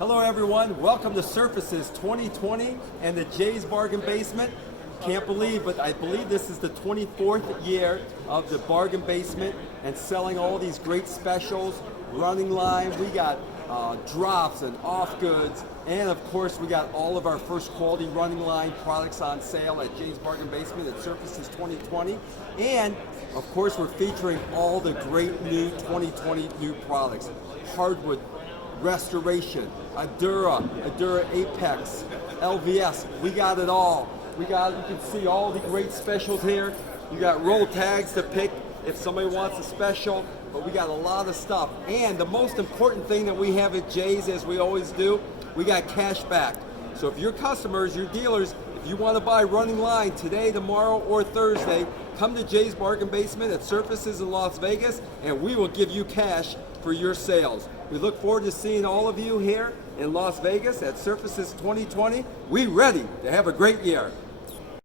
Hello everyone, welcome to Surfaces 2020 and the Jay's Bargain Basement. Can't believe, but I believe this is the 24th year of the Bargain Basement and selling all these great specials, running line. We got drops and off goods, and of course we got all of our first quality running line products on sale at Jay's Bargain Basement at Surfaces 2020. And of course we're featuring all the great new 2020 new products. Hardwood restoration, Adura Apex, LVS, we got it all. You can see all the great specials here. You got roll tags to pick if somebody wants a special, but we got a lot of stuff. And the most important thing that we have at Jay's, as we always do, we got cash back. So if your customers, your dealers, if you want to buy running line today, tomorrow, or Thursday, come to Jay's Bargain Basement at Surfaces in Las Vegas, and we will give you cash for your sales. We look forward to seeing all of you here in Las Vegas at Surfaces 2020. We ready to have a great year.